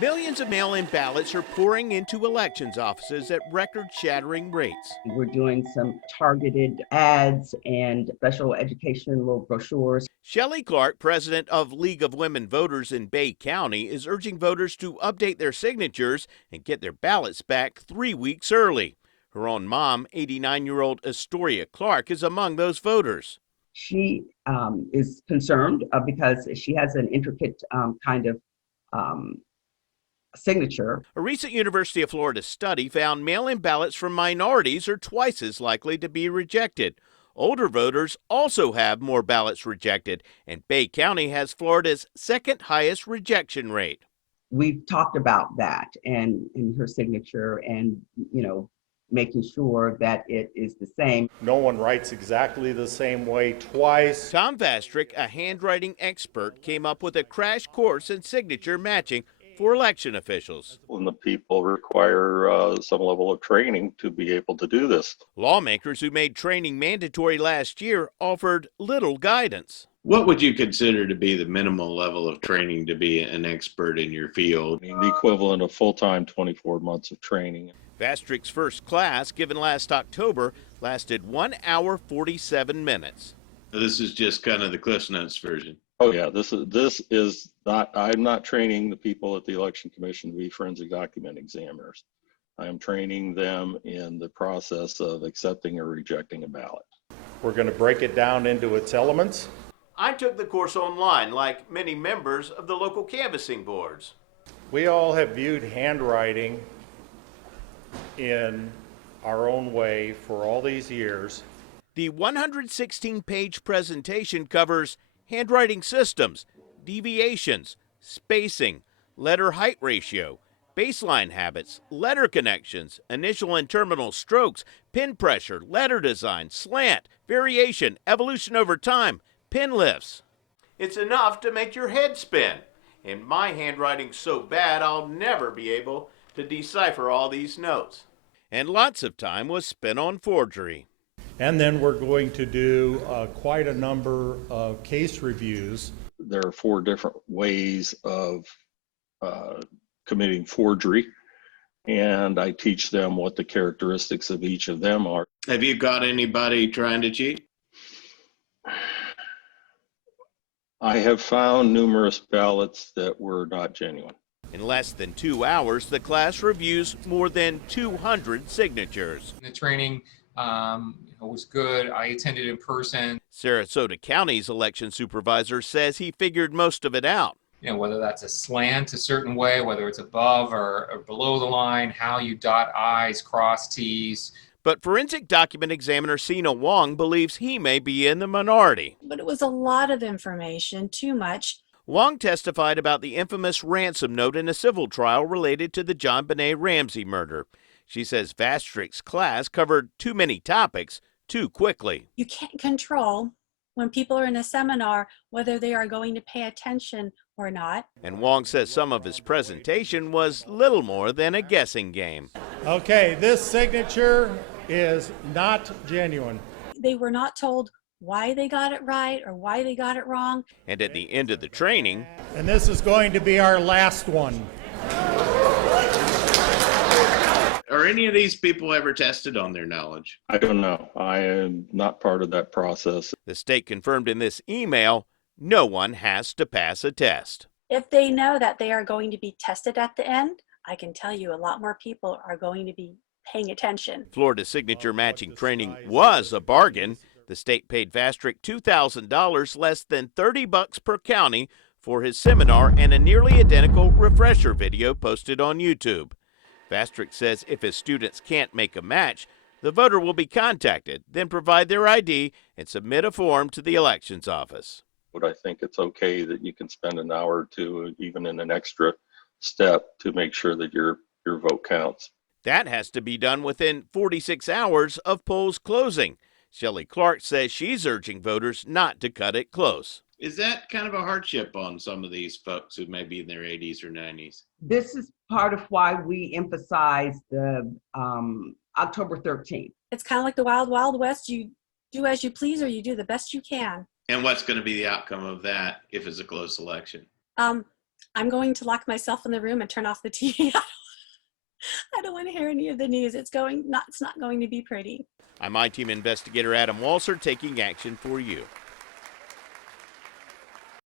Millions of mail-in ballots are pouring into elections offices at record-shattering rates. We're doing some targeted ads and special educational brochures. Shelley Clark, president of League of Women Voters in Bay County, is urging voters to update their signatures and get their ballots back 3 weeks early. Her own mom, 89-year-old Astoria Clark, is among those voters. She is concerned because she has an intricate kind of signature. A recent University of Florida study found mail-in ballots from minorities are twice as likely to be rejected. Older voters also have more ballots rejected, and Bay County has Florida's second highest rejection rate. We've talked about that and in her signature and, making sure that it is the same. No one writes exactly the same way twice. Tom Vastrick, a handwriting expert, came up with a crash course in signature matching for election officials. When the people require some level of training to be able to do this. Lawmakers who made training mandatory last year offered little guidance. What would you consider to be the minimal level of training to be an expert in your field? The equivalent of full-time 24 months of training. Vastrick's first class, given last October, lasted 1 hour 47 minutes. This is just kind of the Cliff's Notes version. Oh yeah, this is not, I'm not training the people at the Election Commission to be forensic document examiners. I am training them in the process of accepting or rejecting a ballot. We're going to break it down into its elements. I took the course online, like many members of the local canvassing boards. We all have viewed handwriting in our own way for all these years. The 116-page presentation covers handwriting systems, deviations, spacing, letter height ratio, baseline habits, letter connections, initial and terminal strokes, pen pressure, letter design, slant, variation, evolution over time, pen lifts. It's enough to make your head spin. And my handwriting's so bad I'll never be able to decipher all these notes. And lots of time was spent on forgery. And then we're going to do quite a number of case reviews. There are 4 different ways of committing forgery, and I teach them what the characteristics of each of them are. Have you got anybody trying to cheat? I have found numerous ballots that were not genuine. In less than 2 hours, the class reviews more than 200 signatures. The training was good. I attended in person. Sarasota County's election supervisor says he figured most of it out. Whether that's a slant a certain way, whether it's above or below the line, how you dot I's, cross T's. But forensic document examiner Sina Wong believes he may be in the minority. But it was a lot of information, too much. Wong testified about the infamous ransom note in a civil trial related to the John Benet Ramsey murder. She says Vastrick's class covered too many topics too quickly. You can't control when people are in a seminar whether they are going to pay attention or not. And Wong says some of his presentation was little more than a guessing game. Okay, this signature is not genuine. They were not told why they got it right or why they got it wrong. And at the end of the training, And this is going to be our last one. Are any of these people ever tested on their knowledge? I don't know. I am not part of that process. the state confirmed in this email, no one has to pass a test. If they know that they are going to be tested at the end, I can tell you a lot more people are going to be paying attention. Florida's signature matching training was a bargain. The state paid Vastrick $2,000, less than $30 per county, for his seminar and a nearly identical refresher video posted on YouTube. Vastrick says if his students can't make a match, the voter will be contacted, then provide their ID and submit a form to the elections office. But I think it's okay that you can spend an hour or two, even in an extra step, to make sure that your vote counts. That has to be done within 46 hours of polls closing. Shelley Clark says she's urging voters not to cut it close. Is that kind of a hardship on some of these folks who may be in their 80s or 90s? This is part of why we emphasize the October 13th. It's kind of like the Wild Wild West. You do as you please or you do the best you can. And what's going to be the outcome of that if it's a close election? I'm going to lock myself in the room and turn off the TV. I don't want to hear any of the news. It's not going to be pretty. I'm I-Team investigator Adam Walser taking action for you.